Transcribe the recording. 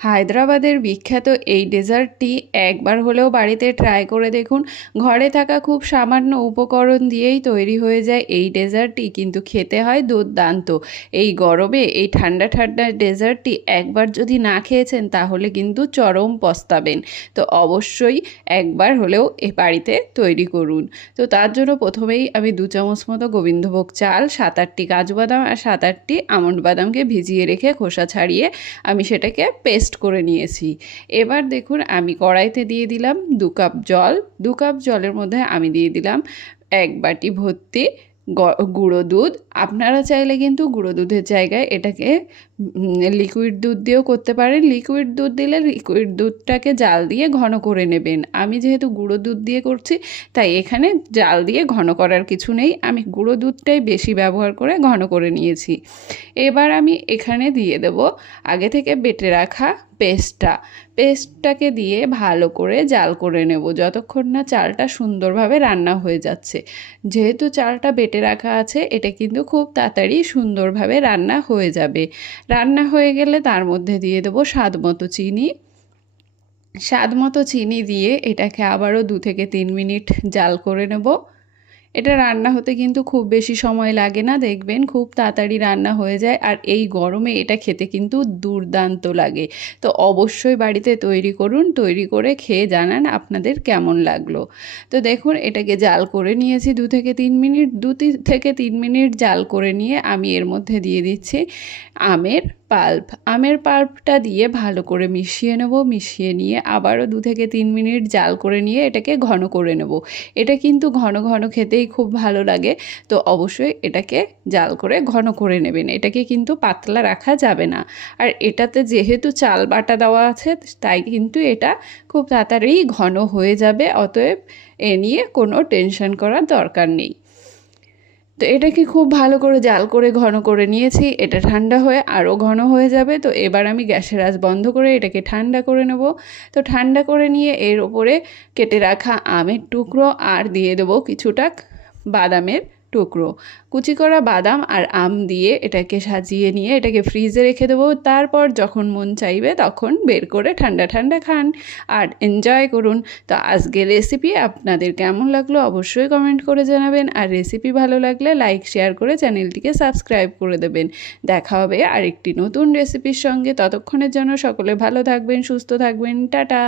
হায়দ্রাবাদের বিখ্যাত এই ডেজার্টটি একবার হলেও বাড়িতে ট্রাই করে দেখুন। ঘরে থাকা খুব সামান্য উপকরণ দিয়েই তৈরি হয়ে যায় এই ডেজার্টটি, কিন্তু খেতে হয় দুর্দান্ত। এই গরমে এই ঠান্ডা ঠান্ডা ডেজার্টটি একবার যদি না খেয়েছেন তাহলে কিন্তু চরম পস্তাবেন। তো অবশ্যই একবার হলেও এ বাড়িতে তৈরি করুন। তো তার জন্য প্রথমেই আমি 2 চামচ মতো গোবিন্দভোগ চাল, 7-8টি কাজু বাদাম আর 7-8টি আমন্ড বাদামকে ভিজিয়ে রেখে খোসা ছাড়িয়ে আমি সেটাকে পেস্ট করে নিয়েছি। এবার দেখুন আমি কড়াইতে দিয়ে দিলাম 2 কাপ জল। 2 কাপ জলের মধ্যে আমি দিয়ে দিলাম 1 বাটি ভর্তি গুঁড়ো দুধ। আপনারা চাইলে কিন্তু গুঁড়ো দুধের জায়গায় এটাকে লিকুইড দুধ দিয়েও করতে পারেন। লিকুইড দুধ দিলে লিকুইড দুধটাকে জাল দিয়ে ঘন করে নেবেন। আমি যেহেতু গুঁড়ো দুধ দিয়ে করছি তাই এখানে জাল দিয়ে ঘন করার কিছু নেই, আমি গুঁড়ো দুধটাই বেশি ব্যবহার করে ঘন করে নিয়েছি। এবার আমি এখানে দিয়ে দেব আগে থেকে বেটে রাখা পেস্টটাকে দিয়ে ভালো করে জাল করে নেব যতক্ষণ না চালটা সুন্দরভাবে রান্না হয়ে যাচ্ছে। যেহেতু চালটা বেটে রাখা আছে এটা কিন্তু খুব তাড়াতাড়ি সুন্দরভাবে রান্না হয়ে যাবে। রান্না হয়ে গেলে তার মধ্যে দিয়ে দেবো স্বাদ মতো চিনি দিয়ে এটাকে আবারও 2 থেকে 3 মিনিট জাল করে নেব। এটা রান্না হতে কিন্তু খুব বেশি সময় লাগে না, দেখবেন খুব তাড়াতাড়ি রান্না হয়ে যায়। আর এই গরমে এটা খেতে কিন্তু দুর্দান্ত লাগে। তো অবশ্যই বাড়িতে তৈরি করুন, তৈরি করে খেয়ে জানান আপনাদের কেমন লাগলো। তো দেখুন এটাকে জাল করে নিয়েছি 2 থেকে 3 মিনিট। 2 থেকে 3 মিনিট জাল করে নিয়ে আমি এর মধ্যে দিয়ে দিচ্ছি আমের পাল্পটা দিয়ে ভালো করে মিশিয়ে নেব। মিশিয়ে নিয়ে আবারও 2 থেকে 3 মিনিট জাল করে নিয়ে এটাকে ঘন করে নেব। এটা কিন্তু ঘন ঘন খেতেই খুব ভালো লাগে। তো অবশ্যই এটাকে জাল করে ঘন করে নেবেন, এটাকে কিন্তু পাতলা রাখা যাবে না। আর এটাতে যেহেতু চাল বাটা দেওয়া আছে তাই কিন্তু এটা খুব তাড়াতাড়ি ঘন হয়ে যাবে, অতএব এ নিয়ে কোনো টেনশন করার দরকার নেই। তো এটাকে খুব ভালো করে জাল করে ঘন করে নিয়েছি। এটা ঠান্ডা হয়ে আরও ঘন হয়ে যাবে। তো এবার আমি গ্যাসের আঁচ বন্ধ করে এটাকে ঠান্ডা করে নেব। তো ঠান্ডা করে নিয়ে এর ওপরে কেটে রাখা আমের টুকরো আর দিয়ে দেবো কিছুটা বাদামের টুকরো। কুচি করা বাদাম আর আম দিয়ে এটাকে সাজিয়ে নিয়ে এটাকে ফ্রিজে রেখে দেবো। তারপর যখন মন চাইবে তখন বের করে ঠান্ডা ঠান্ডা খান আর এনজয় করুন। তো আজকের রেসিপি আপনাদের কেমন লাগলো অবশ্যই কমেন্ট করে জানাবেন। আর রেসিপি ভালো লাগলে লাইক শেয়ার করে চ্যানেলটিকে সাবস্ক্রাইব করে দেবেন। দেখা হবে আরেকটি নতুন রেসিপির সঙ্গে। ততক্ষণের জন্য সকলে ভালো থাকবেন, সুস্থ থাকবেন। টাটা।